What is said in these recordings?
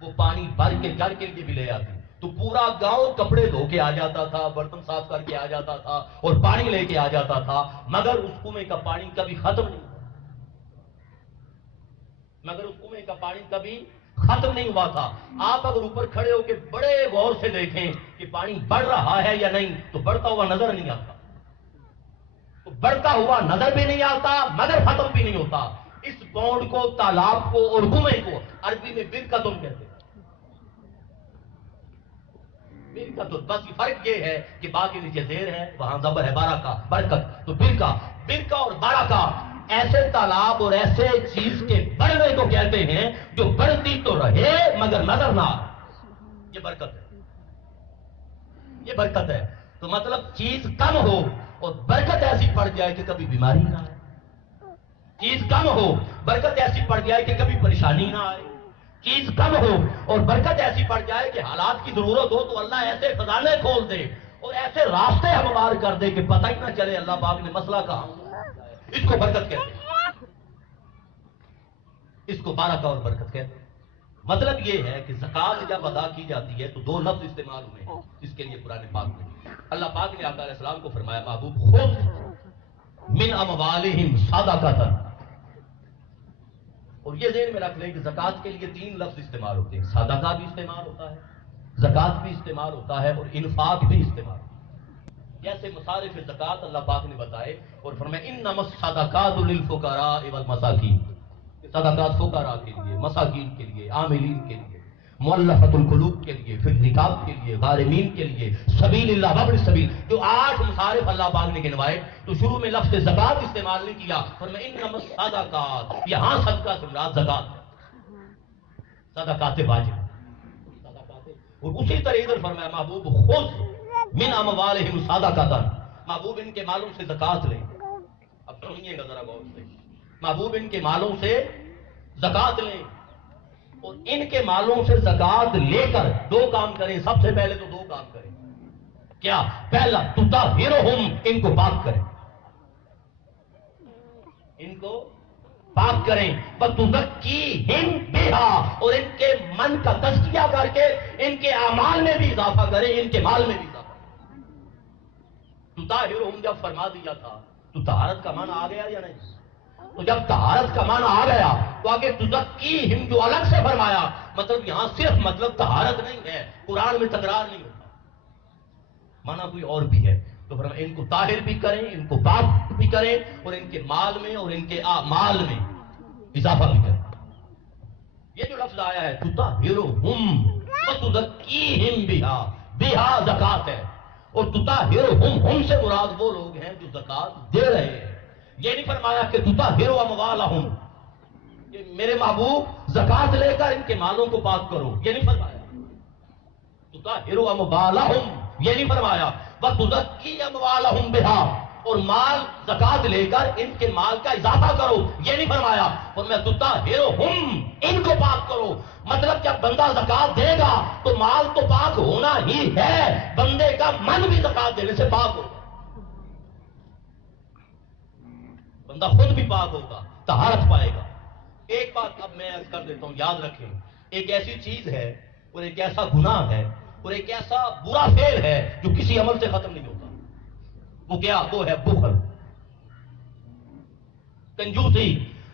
وہ پانی بھر کے گھر کے لیے بھی لے آتی تو پورا گاؤں کپڑے دھو کے آ جاتا تھا، برتن صاف کر کے آ جاتا تھا اور پانی لے کے آ جاتا تھا، مگر اس کنویں کا پانی کبھی ختم نہیں ہوا تھا۔ آپ اگر اوپر کھڑے ہو کے بڑے غور سے دیکھیں کہ پانی بڑھ رہا ہے یا نہیں تو بڑھتا ہوا نظر نہیں آتا، تو بڑھتا ہوا نظر بھی نہیں آتا مگر ختم بھی نہیں ہوتا۔ اس پونڈ کو، تالاب کو اور کنویں کو عربی میں برکتن کہتے ہیں۔ بس فرق یہ ہے کہ باقی نیچے زیر ہے، وہاں زبر ہے بارکہ، برکت۔ تو برکہ اور بارکہ ایسے تالاب اور ایسے چیز کے بڑھنے کو کہتے ہیں جو بڑھتی تو رہے مگر نظر نہ آئے، یہ برکت ہے، یہ برکت ہے۔ تو مطلب چیز کم ہو اور برکت ایسی پڑ جائے کہ کبھی بیماری نہ آئے، چیز کم ہو برکت ایسی پڑ جائے کہ کبھی پریشانی نہ آئے، چیز کم ہو اور برکت ایسی پڑ جائے کہ حالات کی ضرورت ہو تو اللہ ایسے خزانے کھول دے اور ایسے راستے ہموار کر دے کہ پتہ ہی نہ چلے اللہ پاک نے مسئلہ کہا۔ اس کو برکت کہتے ہیں، اس کو بارکہ اور برکت کہتے ہیں۔ مطلب یہ ہے کہ زکوٰۃ جب ادا کی جاتی ہے تو دو لفظ استعمال ہوئے ہیں اس کے لیے قرآن پاک میں۔ اللہ پاک نے آقا علیہ السلام کو فرمایا محبوب خذ من اموالہم صدقۃ، اور یہ ذہن میں رکھ لیں کہ زکوٰۃ کے لیے تین لفظ استعمال ہوتے ہیں، صدقہ بھی استعمال ہوتا ہے، زکوٰۃ بھی استعمال ہوتا ہے اور انفاق بھی استعمال ہوتا ہے۔ جیسے مصارف زکوٰۃ اللہ پاک نے بتائے اور فرمایا انما الصدقات للفقراء والمساکین، صدقات فقراء کے لیے، مساکین کے لیے، عاملین کے لیے، مؤلفۃ القلوب کے لیے، پھر رقاب کے لیے، غارمین کے لیے، سبیل اللہ وابن السبیل، جو 8 مصارف اللہ پاک نے گنوائے تو شروع میں لفظ زکوٰۃ استعمال نہیں کیا، فرمایا انما الصدقات، یہاں صدقہ سے مراد زکوٰۃ، صدقات واجب، اور اسی طرح ادھر فرمایا محبوب خذ من اموالہم صدقۃ، محبوب ان کے مالوں سے زکوٰۃ لیں۔ اب سنیے گا ذرا غور سے، محبوب ان کے مالوں سے زکوٰۃ لیں اور ان کے مالوں سے زکوٰۃ لے کر دو کام کریں، سب سے پہلے تو دو کام کریں۔ کیا؟ پہلا تطہرہم، ان کو پاک کریں، ان کو پاک کریں، وتزکیہم بہا، اور ان کے من کا تزکیہ کر کے ان کے اعمال میں بھی اضافہ کریں، ان کے مال میں بھی اضافہ کریں۔ تطہرہم جب فرما دیا تھا تو طہارت کا معنی آ گیا یا نہیں؟ تو جب طہارت کا معنی آ گیا تو آگے تزکیہم جو الگ سے فرمایا، مطلب یہاں صرف مطلب طہارت نہیں ہے، قرآن میں تکرار نہیں ہوتا، معنی کوئی اور بھی ہے۔ تو فرمایا ان کو طاہر بھی کریں، ان کو پاک بھی کریں اور ان کے مال میں اور ان کے اعمال میں اضافہ بھی کریں۔ یہ جو لفظ آیا ہے تطہرہم وتزکیہم بہا، بہا زکوٰۃ ہے، اور تطہرہم، ہم سے مراد وہ لوگ ہیں جو زکوٰۃ دے رہے ہیں۔ یہ نہیں فرمایا کہ تطہروا اموالہم، کہ میرے محبوب زکوٰۃ لے کر ان کے مالوں کو پاک کرو، یہ نہیں فرمایا۔ تطہروا اموالہم یہ نہیں فرمایا، وتزکی اموالہم بہا، اور مال زکوٰۃ لے کر ان کے مال کا اضافہ کرو، یہ نہیں فرمایا۔ فرمایا تطہرہم، ان کو پاک کرو، مطلب جب بندہ زکوٰۃ دے گا تو مال تو پاک ہونا ہی ہے، بندے کا من بھی زکوٰۃ دینے سے پاک ہوگا، بندہ خود بھی پاک ہوگا، طہارت پائے گا۔ ایک بات اب میں عرض کر دیتا ہوں، یاد رکھیں، ایک ایسی چیز ہے اور ایک ایسا گناہ ہے اور ایک ایسا برا فعل ہے جو کسی عمل سے ختم نہیں ہوتا، وہ کیا؟ وہ ہے بخل، کنجوسی۔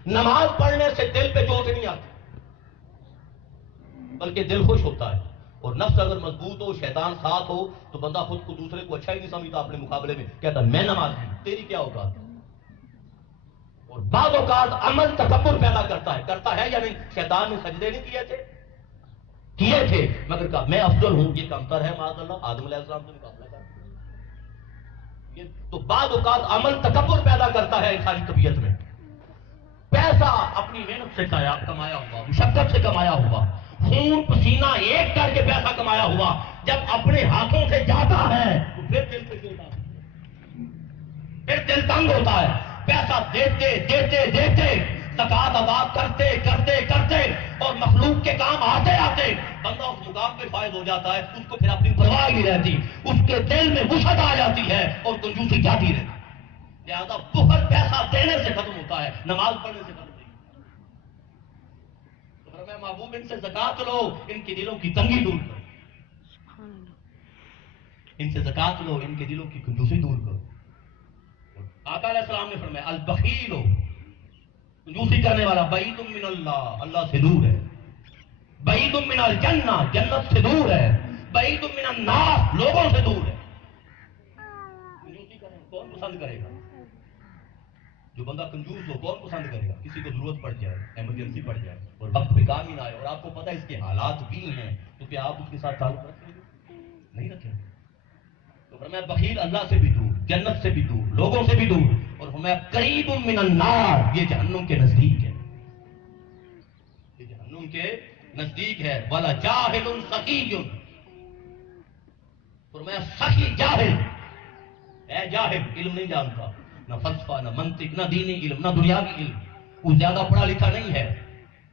نماز پڑھنے سے دل پہ چوٹ نہیں آتی بلکہ دل خوش ہوتا ہے، اور نفس اگر مضبوط ہو، شیطان ساتھ ہو تو بندہ خود کو دوسرے کو اچھا ہی نہیں سمجھتا، اپنے مقابلے میں کہتا میں نمازی، تیری کیا اوقات ہے۔ اور بعض اوقات عمل تکبر پیدا کرتا ہے یا نہیں؟ شیطان نے سجدے نہیں کیے تھے مگر کہا میں افضل ہوں، یہ کمتر ہے معاذ اللہ، آدم علیہ السلام سے مقابلہ کر۔ یہ تو بعض اوقات عمل تکبر پیدا کرتا ہے انسانی طبیعت میں۔ پیسہ اپنی محنت سے کمایا ہوا، مشقت سے کمایا ہوا، خون پسینہ ایک کر کے پیسہ کمایا ہوا جب اپنے ہاتھوں سے جاتا ہے تو پھر دل پہ چوٹ آتی ہے، پھر دل تنگ ہوتا ہے۔ پیسہ دیتے زکوٰۃ ادا کرتے اور مخلوق کے کام آتے بندہ اس مقام پہ فائز ہو جاتا ہے، اس کو پھر اپنی پرواہ نہیں رہتی، اس کے دل میں وسعت آ جاتی ہے اور کنجوسی جاتی رہتی ہے۔ لہذا بخل پیسہ دینے سے ختم ہوتا ہے، نماز پڑھنے سے ختم نہیں۔ فرمایا محبوب ان سے زکات لو، ان کے دلوں کی تنگی دور کرو، ان سے زکات لو، ان کے دلوں کی کنجوسی دور کرو۔ آقا علیہ السلام نے فرمایا البخیل، کنجوسی کرنے والا بعید من اللہ، اللہ سے دور ہے، بعید من الجنہ، جنت سے دور ہے، بعید من الناس، لوگوں سے دور ہے۔ کنجوسی کرنے کون پسند کرے گا؟ جو بندہ کنجوس ہو کون پسند کرے گا؟ کسی کو ضرورت پڑ جائے، ایمرجنسی پڑ جائے اور وقت پہ کام ہی نہ آئے اور آپ کو پتہ ہے اس کے حالات بھی ہیں، تو کیا آپ اس کے ساتھ تعلق رکھیں گے؟ نہیں رکھیں گے۔ تو فرمایا بخیل اللہ سے بھی دور، جنت سے بھی دور، لوگوں سے بھی دور، اور فرمایا قریب من النار، یہ جہنم کے نزدیک ہے، یہ جہنم کے نزدیک ہے۔ ولا جاہل سقی، فرمایا سخی جاہل، اے جاہل، علم نہیں جانتا، نہ فلسفہ، نہ منطق، نہ دینی علم، نہ دنیاوی علم، وہ زیادہ پڑھا لکھا نہیں ہے،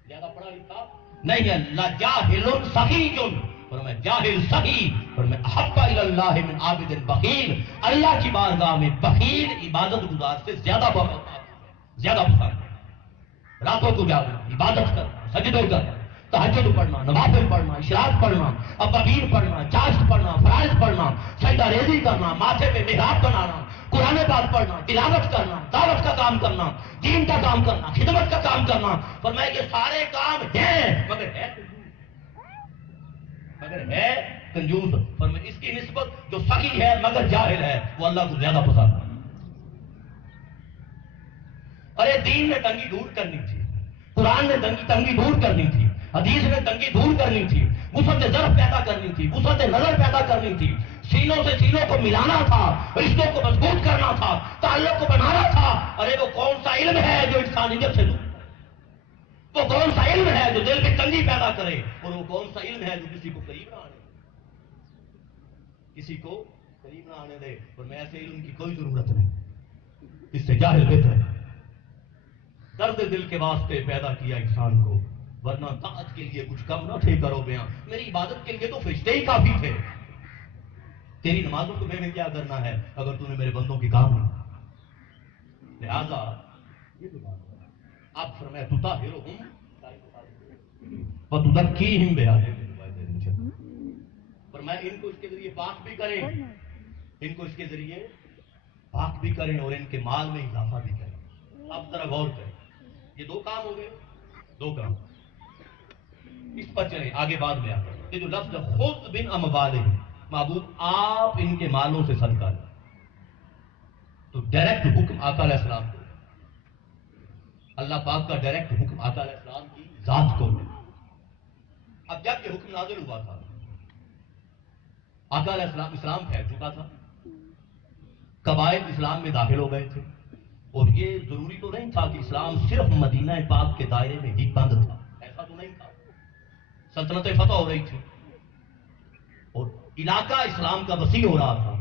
زیادہ پڑھا لکھا نہیں ہے۔ لا جاہل سخی، فرمایا جاہل سخی، فرمایا احب الی اللہ من عابد بخیل، اللہ کی بارگاہ میں بخیل عبادت گزار سے زیادہ زیادہ پسند ہے۔ راتوں کو جاگنا، عبادت کرنا، سجدے کرنا، تہجد پڑھنا، نوافل پڑھنا، اشراق پڑھنا، ابابیر پڑھنا، چاشت پڑھنا، فرائض پڑھنا، سجدہ ریزی کرنا، ماتھے پہ محراب بنانا، قرآن پاک پڑھنا، تلاوت کرنا، دعوت کا کام کرنا، دین کا کام کرنا، خدمت کا کام کرنا، فرمایا یہ سارے کام ہیں مگر ہے کنجوس۔ فرمایا اس کی نسبت جو سخی ہے مگر جاہل ہے وہ اللہ کو زیادہ پسند ہے۔ ارے دین نے تنگی دور کرنی تھی، قرآن نے تنگی دور کرنی تھی، حدیث نے تنگی دور کرنی تھی، وسعت ظرف پیدا کرنی تھی، وسعت نظر پیدا کرنی تھی، سینوں سے سینوں کو ملانا تھا، رشتوں کو مضبوط کرنا تھا، تعلق کو بنانا تھا۔ ارے وہ کون سا علم ہے جو انسانیت سے دور، وہ کون سا علم ہے جو دل میں تنگی پیدا کرے، اور وہ کون سا علم ہے جو کسی کو قریب نہ آنے، کسی کو قریب نہ آنے دے۔ اور میں ایسے علم کی کوئی ضرورت نہیں، اس سے جاہل بہتر ہے۔ درد دل کے واسطے پیدا کیا انسان کو، ورنہ طاعت کے لیے کچھ کم نہ تھے کرو بیاں، میری عبادت کے لیے تو فرشتے ہی کافی تھے، تیری نمازوں کو میں نے کیا کرنا ہے اگر تو نے میرے بندوں کی کام نہیں۔ لہذا یہ تو بات ہے۔ اب فرمایا تطہرہم وتزکیہم بہا، فرمایا ان کو اس کے ذریعے پاک بھی کریں، ان کو اس کے ذریعے پاک بھی کریں اور ان کے مال میں اضافہ بھی کریں۔ اب ذرا غور کریں، یہ دو کام ہو گئے، دو کام، اس پر چلیں آگے بعد میں آتا ہے۔ یہ جو لفظ خذ من اموالہم، محبوب آپ ان کے مالوں سے صدقہ لیں، تو ڈائریکٹ حکم آقا علیہ السلام کو، اللہ پاک کا ڈائریکٹ حکم آقا علیہ السلام کی ذات کو ہے۔ اب جب یہ حکم نازل ہوا تھا، آقا علیہ السلام اسلام پھیل چکا تھا، قبائل اسلام میں داخل ہو گئے تھے، اور یہ ضروری تو نہیں تھا کہ اسلام صرف مدینہ پاک کے دائرے میں ہی بند تھا، ایسا تو نہیں تھا، سلطنتیں فتح ہو رہی تھی اور علاقہ اسلام کا وسیع ہو رہا تھا۔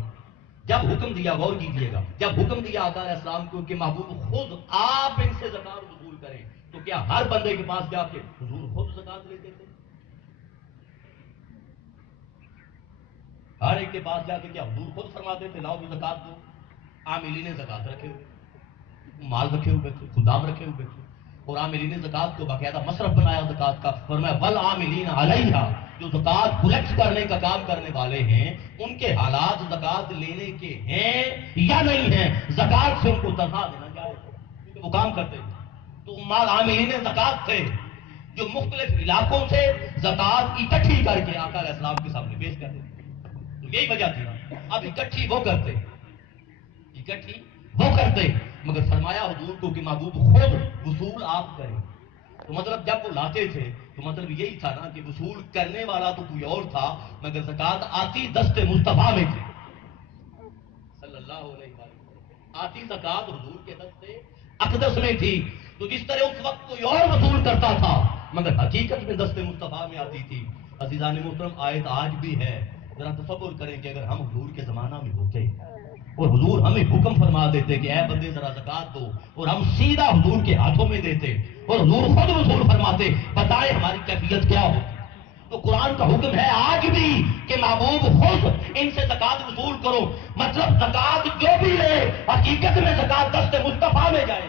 جب حکم دیا، غور کیجیے گا، جب حکم دیا آقا علیہ السلام کو کہ محبوب خود آپ ان سے زکات وصول کریں، تو کیا ہر بندے کے پاس جا کے حضور خود زکات لیتے تھے؟ ہر ایک کے پاس جا کے کیا حضور خود فرماتے تھے لاؤ بھی زکات دو؟ عاملین زکات رکھے ہوئے، مال رکھے ہوئے تھے، خدام رکھے ہوئے تھے، اور عاملین زکات کو باقاعدہ مصرف بنایا زکات کا۔ فرمایا والعاملین علیہا، جو زکات کلیکٹ کرنے کا کام کرنے والے ہیں ان کے حالات زکات لینے کے ہیں یا نہیں ہیں، زکات سے ان کو تنخواہ دینا جائے، کیونکہ وہ کام کرتے ہیں۔ تو مال عاملین زکات تھے جو مختلف علاقوں سے زکات اکٹھی کر کے آقا علیہ السلام کے سامنے پیش کرتے تھے۔ تو یہی وجہ تھی نا، اب اکٹھی وہ کرتے، مگر فرمایا حضور کو کہ محبوب خود وصول آپ کریں، تو مطلب جب وہ لاتے تھے تو مطلب یہی تھا نا کہ وصول کرنے والا تو کوئی اور تھا، مگر زکات آتی دست مصطفیٰ میں تھی صلی اللہ علیہ وسلم، آتی زکات حضور کے دست اقدس میں تھی۔ تو جس طرح اس وقت کوئی اور وصول کرتا تھا مگر حقیقت میں دست مصطفیٰ میں آتی تھی۔ عزیزان محترم، آیت آج بھی ہے، ذرا تصور کریں کہ اگر ہم حضور کے زمانہ میں ہوتے اور حضور ہمیں حکم فرما دیتے کہ اے بندے ذرا زکات دو، اور ہم سیدھا حضور کے ہاتھوں میں دیتے اور حضور خود وصول فرماتے، بتائیں ہماری کیفیت کیا ہوتی؟ تو قرآن کا حکم ہے آج بھی کہ محبوب خود ان سے زکات وصول کرو، مطلب زکات جو بھی لے حقیقت میں زکات دست مصطفیٰ میں جائے۔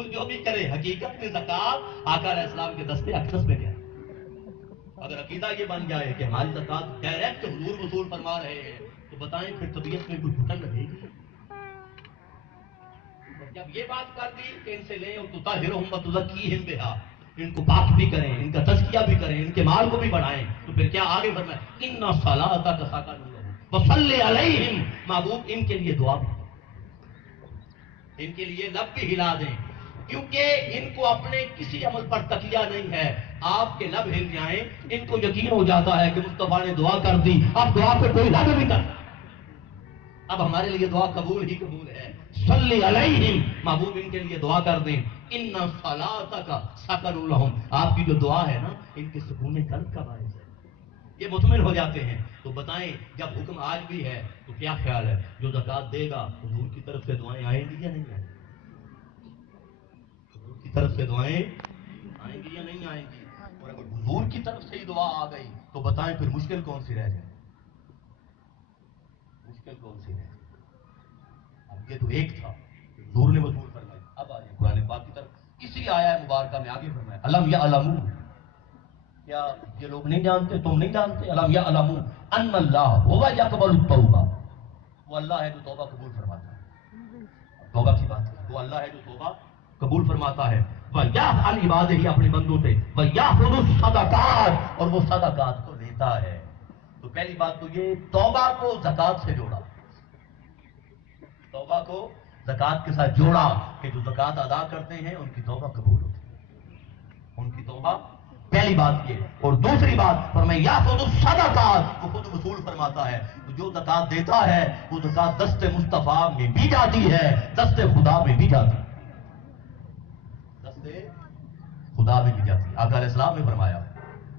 قبول جو بھی کرے، حقیقت میں زکات آقا علیہ السلام کے دستے اقدس میں گیا۔ اگر عقیدہ یہ بن جائے کہ ہماری زکات ڈائریکٹ حضور وصول فرما رہے ہیں تو بتائیں پھر طبیعت میں کوئی گھٹن رہے گی؟ جب یہ بات کر دی کہ ان سے لیں اور تطہرہم وتزکیہم بہا، ان کو پاک بھی کریں، ان کا تزکیہ بھی کریں، ان کے مال کو بھی بڑھائیں، تو پھر کیا آگے فرمایا ان صلاتک سکن لہم وصلی علیہم، محبوب ان کے لیے دعا بھی، ان کے لیے لب بھی ہلا دیں، کیونکہ ان کو اپنے کسی عمل پر تکیہ نہیں ہے۔ آپ کے لب ہل جائیں، ان کو یقین ہو جاتا ہے کہ مصطفیٰ نے دعا کر دی، اب دعا پہ کوئی رد نہیں کرتا، اب ہمارے لیے دعا قبول ہی قبول ہے۔ صلی علیہم، محبوب ان کے لیے دعا کر دیں، ان صلاتک سکن لہم، آپ کی جو دعا ہے نا ان کے سکون قلب کا باعث ہے، یہ مطمئن ہو جاتے ہیں۔ تو بتائیں جب حکم آج بھی ہے تو کیا خیال ہے جو زکات دے گا حضور کی طرف سے دعائیں آئیں گی یا نہیں آئیں گی؟ حضور کی طرف سے دعائیں آئیں گی یا نہیں آئیں گی؟ اور اگر حضور کی طرف سے ہی دعا آ گئی تو بتائیں پھر مشکل کون سی رہ جائے؟ مشکل کون سی رہ جائے؟ اب یہ تو ایک تھا حضور نے وصول فرمائی، اب آئیے قرآن پاک کی طرف، اسی آیا مبارکہ میں آگے فرمایا الم یعلموا، کیا یہ لوگ نہیں جانتے، تم نہیں جانتے؟ الم یعلموا ان اللہ هو یقبل التوبہ، وہ اللہ ہے جو توبہ قبول فرماتا ہے۔ توبہ کی بات ہے، وہ اللہ ہے جو توبہ قبول فرماتا ہے، وَيَفْعَلْ عِبَادِهِ، اپنے بندوں سے، وَيَأْخُذُ الصَّدَقَاتِ، اور وہ صدقات کو لیتا ہے۔ تو پہلی بات تو یہ توبہ کو زکات سے جوڑا، توبہ کو زکات کے ساتھ جوڑا کہ جو زکات ادا کرتے ہیں ان کی توبہ قبول ہوتی ہے، ان کی توبہ، پہلی بات یہ۔ اور دوسری بات فرمایا یاخذ الصدقات، وہ خود وصول فرماتا ہے، تو جو زکات دیتا ہے وہ زکات دست مصطفیٰ میں بھی جاتی ہے، دست خدا میں بھی جاتی ہے، دست خدا میں بھی جاتی ہے۔ آقا علیہ السلام نے فرمایا،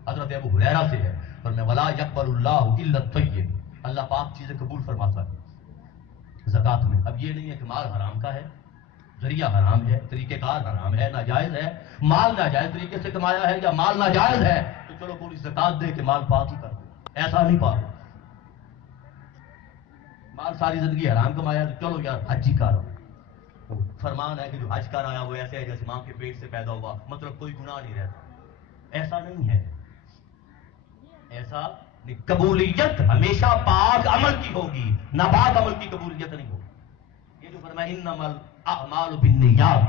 حضرت ابو ہریرہ سے ہے، فرمایا ولا یقبل اللہ الا الطیب، اللہ پاک چیزیں قبول فرماتا ہے زکات میں۔ اب یہ نہیں ہے کہ مال حرام کا ہے، ذریعہ حرام ہے، طریقہ کار حرام ہے، ناجائز ہے، مال ناجائز طریقے سے کمایا ہے یا مال ناجائز ہے تو چلو پوری زکات دے کے مال پاک ہی کر دو، ایسا نہیں پاک۔ مال ساری زندگی حرام کمایا تو چلو یار حج ہی کر، فرمان ہے کہ جو حج کر آیا وہ ایسے ہے جیسے ماں کے پیٹ سے پیدا ہوا، مطلب کوئی گناہ نہیں رہتا، ایسا نہیں ہے، ایسا نہیں۔ قبولیت ہمیشہ پاک عمل کی ہوگی، ناپاک عمل کی قبولیت نہیں ہوگی۔ یہ جو فرمایا انما الاعمال بالنیات،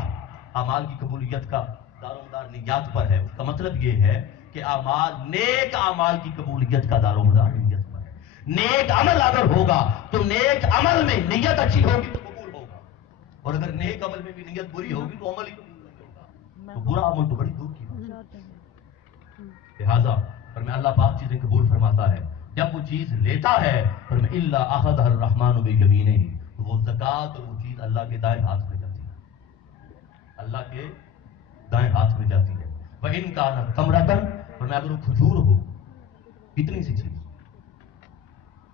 اعمال کی قبولیت کا دارومدار نیات پر ہے، اس کا مطلب یہ ہے کہ اعمال، نیک اعمال کی قبولیت کا دارومدار نیت پر ہے۔ نیک عمل اگر ہوگا تو نیک عمل میں نیت اچھی ہوگی تو قبول ہوگا، اور اگر نیک عمل میں بھی نیت بری ہوگی تو عمل ہی قبول نہیں ہوگا، تو برا عمل تو بڑی دور کی بات ہے۔ لہٰذا فرمایا اللہ پاک چیزیں قبول فرماتا ہے، جب وہ چیز لیتا ہے فرمایا الا اخذها الرحمن بیمینہ، تو وہ زکات اور وہ چیز اللہ کے دائیں ہاتھ میں جاتی ہے، اللہ کے دائیں ہاتھ میں جاتی ہے۔ وَإِن كَانَتْ تَمْرَةً، فرمایا اگر وہ کھجور ہو، اتنی سی چیز،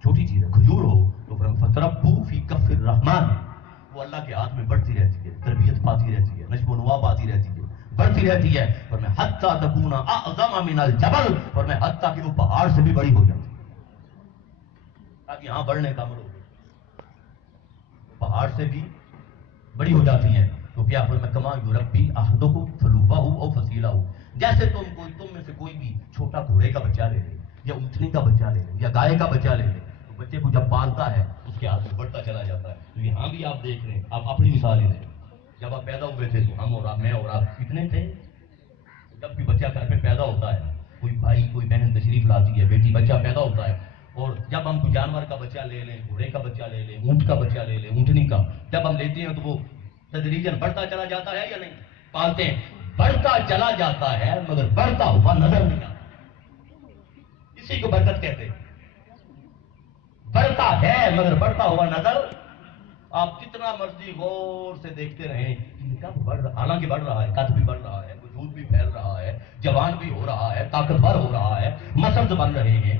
چھوٹی چیز ہے، کھجور ہو تو فرمایا فَتَرَبُّوا فِي كَفِّ الرَّحْمَنِ، وہ اللہ کے ہاتھ میں بڑھتی رہتی ہے، تربیت پاتی رہتی ہے، نشو و نما پاتی رہتی ہے، بڑھتی رہتی ہے، فرمایا حتیٰ تکون اعظم من الجبل، فرمایا حتیٰ کہ وہ پہاڑ سے بھی بڑی ہو جاتی ہے۔ اب یہاں بڑھنے کا عمل ہو گیا، پہاڑ سے بھی بڑی ہو جاتی ہیں، تو کیا فرمایا کما یربی احدکم فلوبہ او فصیلہ، جیسے تم میں سے کوئی بھی چھوٹا گھوڑے کا بچہ لے لے یا اونٹنی کا بچہ لے لے یا گائے کا بچہ لے لے، تو بچے کو جب پالتا ہے اس کے ہاتھ میں بڑھتا چلا جاتا ہے۔ تو یہاں بھی آپ دیکھ رہے ہیں، آپ اپنی مثال ہی لیں، جب آپ پیدا ہوئے تھے تو ہم اور آپ، میں اور آپ کتنے تھے؟ جب بھی بچہ گھر میں پیدا ہوتا ہے، کوئی بھائی کوئی بہن تشریف لاتی ہے، بیٹی بچہ پیدا ہوتا ہے، اور جب ہم کوئی جانور کا بچہ لے لیں، گھوڑے کا بچہ لے لیں، اونٹ کا بچہ لے لیں، اونٹنی کا، جب ہم لیتے ہیں تو وہ تدریجاً بڑھتا چلا جاتا ہے یا نہیں؟ پالتے ہیں، بڑھتا چلا جاتا ہے مگر بڑھتا ہوا نظر نہیں آتا، اسی کو برکت کہتے ہیں، بڑھتا ہے مگر بڑھتا ہوا نظر، آپ کتنا مرضی غور سے دیکھتے رہیں کب بڑھ رہا، حالانکہ بڑھ رہا ہے، قد بھی بڑھ رہا ہے، وجود بھی پھیل رہا ہے، جوان بھی ہو رہا ہے، طاقتور ہو رہا ہے، مسلز بن رہے ہیں،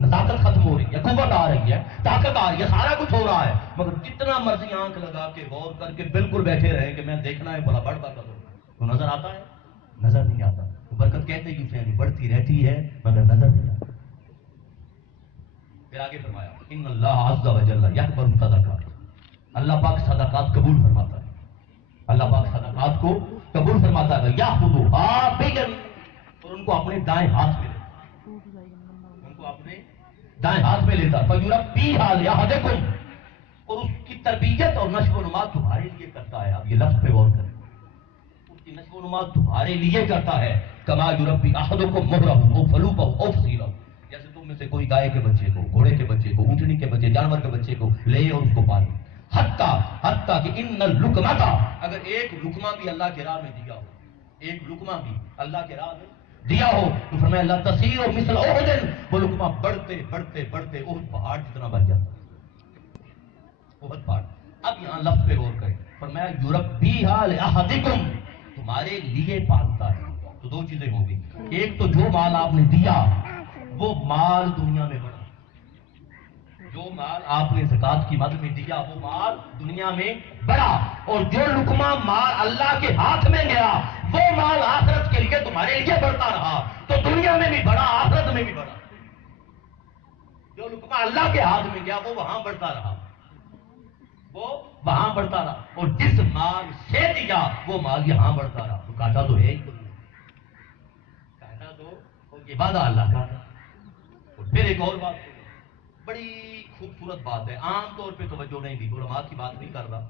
طاقت ختم ہو رہی ہے، قوت آ رہی ہے، طاقت آ رہی ہے، سارا کچھ ہو رہا ہے، مگر کتنا مرضی آنکھ لگا کے غور کر کے بالکل بیٹھے رہیں کہ میں دیکھنا ہے بڑا بڑھتا کروں، تو نظر آتا ہے؟ نظر نہیں آتا۔ تو برکت کہتے ہیں کہ بڑھتی رہتی ہے مگر نظر نہیں آتا۔ پھر آگے فرمایا ان اللہ عز و جل یقبل الصدقات، اللہ پاک صدقات قبول فرماتا ہے، اللہ پاک صدقات کو قبول فرماتا ہے. یاخذھا بیمینہ، اور ان کو اپنے دائیں ہاتھ میں لیتا، ان کو اپنے دائیں ہاتھ میں لیتا. فیربیھا لأحدکم، اور اس کی تربیت اور نشو و نما تمہارے لیے کرتا ہے. اب یہ لفظ پہ غور کریں، اس کی نشو و نما تمہارے لیے کرتا ہے. کما یربی احدکم مہرہ او فلوپہ او فصیلہ، جیسے تم میں سے کوئی گائے کے بچے کو، گھوڑے کے بچے کو، اونٹنی کے بچے، جانور کے بچے کو لے اور اس کو پالے. حتیٰ کہ ان اللقمۃ، اگر ایک لقمہ بھی اللہ کے راہ میں دیا ہو، ایک لقمہ بھی اللہ کے راہ میں دیا ہو تو فرمایا لا تصیر مثل احد، وہ لقمہ بڑھتے بڑھتے بڑھتے احد پہاڑ جتنا بن جاتا ہے، احد پہاڑ. اب یہاں لفظ پہ غور کریں، فرمایا یربیھا لأحدکم، تمہارے لیے پالتا ہے. تو دو چیزیں ہوں گی، ایک تو جو مال آپ نے دیا وہ مال دنیا میں بڑھا، جو مال آپ نے زکات کی مد میں دیا وہ مال دنیا میں بڑھا، اور جو لقمہ مال اللہ کے ہاتھ میں گیا وہ مال آخرت کے لیے تمہارے لیے بڑھتا رہا. تو دنیا میں بھی بڑھا، آخرت میں بھی بڑھا. جو لقمہ اللہ کے ہاتھ میں گیا وہ وہاں بڑھتا رہا، وہ وہاں بڑھتا رہا، اور جس مال سے دیا وہ مال یہاں بڑھتا رہا. تو کاٹا تو ہے ہی، کاٹا تو یہ وعدہ اللہ کا. اور پھر ایک اور بات بڑی خوبصورت بات ہے، عام طور پہ توجہ نہیں دی، علماء کی بات نہیں کر رہا،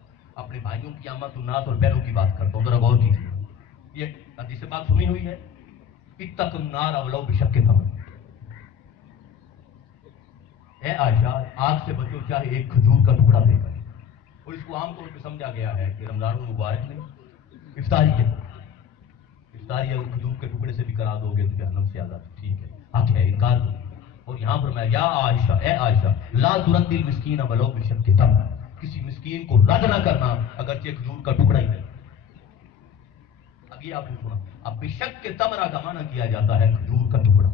اپنے بھائیوں کی عامت الناس اور بہنوں کی بات کرتا ہوں، ذرا غور کیجیے. یہ حدیث بات سنی ہوئی ہے، اتقوا النار ولو بشق تمر، اے عائشہ آگ سے بچو چاہے ایک کھجور کا ٹکڑا دے کر. اور اس کو عام طور پہ سمجھا گیا ہے کہ رمضان المبارک میں افطاری کے افطاری اگر کھجور کے ٹکڑے سے بھی کرا دو گے تو جہنم سے آزاد، ٹھیک ہے، حق ہے، انکار نہیں. اور یہاں پر میں یا عائشہ، اے عائشہ لا ترد المسکین ولو بشق تمر، کسی مسکین کو رد نہ کرنا اگرچہ کھجور کا ٹکڑا ہی ہے. اب یہ آپ نے سنا، اب بشق تمرہ کا معنی کیا جاتا ہے کھجور کا ٹکڑا.